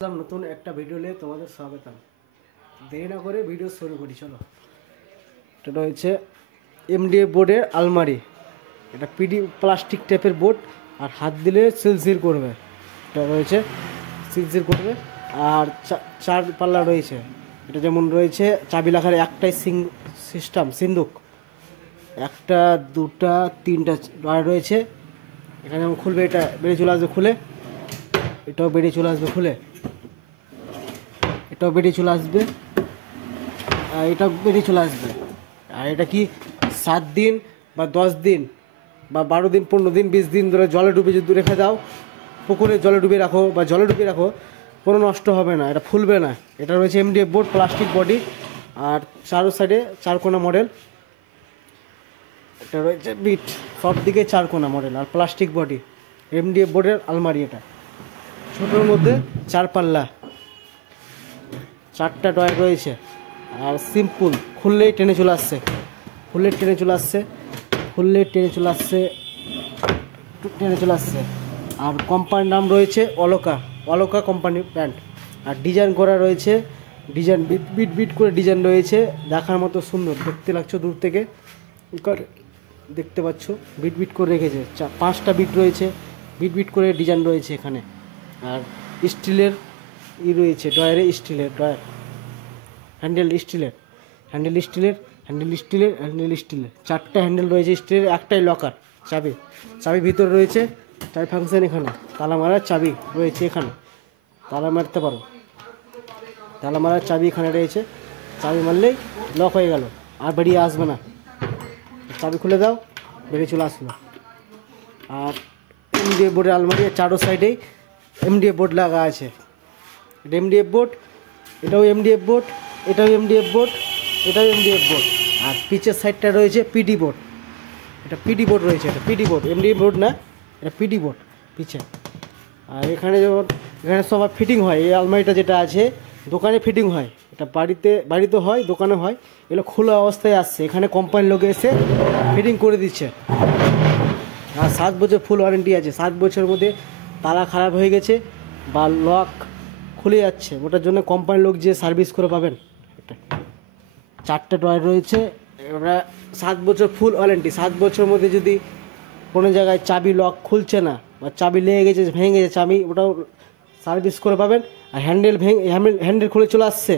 নতুন একটা ভিডিও নিয়ে তোমাদের স্বাগতম। দেরি না করে ভিডিও শুরু করি, চলো। এটা রয়েছে এমডিএফ বোর্ডের আলমারি। এটা পিডি প্লাস্টিক টাইপের বোর্ড, আর হাত দিলে সিলসিল করবে। এটা রয়েছে সিলসিল করবে, আর চার পাল্লা রয়েছে। এটা যেমন রয়েছে চাবি লাগার একটাই সিস্টেম সিন্দুক, একটা দুটা তিনটা ডয়ার রয়েছে। এখানে যেমন খুলবে, এটা বেরিয়ে চলে আসবে খুলে, এটাও বেরিয়ে চলে আসবে খুলে, এটাও বেরিয়ে চলে আসবে, এটাও বেরিয়ে চলে আসবে। আর এটা কি 7 দিন বা 10 দিন বা 12 দিন 15 দিন 20 দিন ধরে জলে ডুবে যদি রেখে দাও, পুকুরে জলে ডুবে রাখো বা জলে ডুবে রাখো, কোনো নষ্ট হবে না, এটা ফুলবে না। এটা রয়েছে এমডিএফ বোর্ড, প্লাস্টিক বডি, আর চারো সাইডে চারকোনা মডেল। এটা রয়েছে বিট, সব দিকে চারকোনা মডেল আর প্লাস্টিক বডি। এমডিএফ বোর্ডের আলমারি। এটা ছোটোর মধ্যে 4 পাল্লা, 4টা ডয়ার রয়েছে, আর সিম্পল খুললেই টেনে চলে আসছে, খুললেই টেনে চলে আসছে, খুললেই টেনে চলে আসছে, টেনে চলে আসছে। আর কোম্পানির নাম রয়েছে অলকা, অলকা কোম্পানির ব্র্যান্ড। আর ডিজাইন করা রয়েছে, ডিজাইন বিট বিট বিট করে ডিজাইন রয়েছে, দেখার মতো সুন্দর দেখতে লাগছে দূর থেকে, দেখতে পাচ্ছ বিট বিট করে রেখেছে। 5টা বিট রয়েছে, বিট বিট করে ডিজাইন রয়েছে এখানে। আর স্টিলের রয়েছে ডয়ারে, স্টিলের ডয়ার, হ্যান্ডেল স্টিলের, হ্যান্ডেল স্টিলের, হ্যান্ডেল স্টিলের, হ্যান্ডেল স্টিলের, 4টা হ্যান্ডেল রয়েছে স্টিলের, একটাই লকার। চাবি চাবি ভিতরে রয়েছে, চাবি ফাংশন এখানে, তালা মারার চাবি রয়েছে এখানে, তালা মারতে পারো, তালা মারার চাবি এখানে রয়েছে। চাবি মারলেই লক হয়ে গেল, আর বেরিয়ে আসবে না। চাবি খুলে দাও, বেরিয়ে চলে আসলো। আর এমডিএফ বোর্ডের আলমারি, চারো সাইডেই এমডিএফ বোর্ড লাগা আছে। এটা এমডিএফ বোর্ড, এটাও এমডিএফ বোর্ড, এটাও এমডিএফ বোর্ড, এটাও এমডিএফ বোর্ড। আর পিচের সাইডটা রয়েছে পিডি বোর্ড, এটা পিডি বোর্ড রয়েছে, এটা পিডি বোর্ড, এমডিএফ বোর্ড না, এটা পিডি বোর্ড পিছে। আর এখানে যেমন এখানে সবার ফিটিং হয়, এই আলমারিটা যেটা আছে দোকানে ফিটিং হয়, এটা বাড়িতে হয়, দোকানে হয়। এগুলো খোলা অবস্থায় আসছে, এখানে কোম্পানির লোকে এসে ফিটিং করে দিচ্ছে। আর 7 বছর ফুল ওয়ারেন্টি আছে। 7 বছরের মধ্যে তালা খারাপ হয়ে গেছে বা লক খুলে যাচ্ছে, ওটার জন্য কোম্পানির লোক যে সার্ভিস করে পাবেন। এটা 4টা ডয়ার রয়েছে, ওরা 7 বছর ফুল ওয়ারেন্টি। 7 বছরের মধ্যে যদি কোনো জায়গায় চাবি লক খুলছে না বা চাবি লেগে গেছে, ভেঙে গেছে চাবি, ওটাও সার্ভিস করে পাবেন। আর হ্যান্ডেল হ্যান্ডেল খুলে চলে আসছে,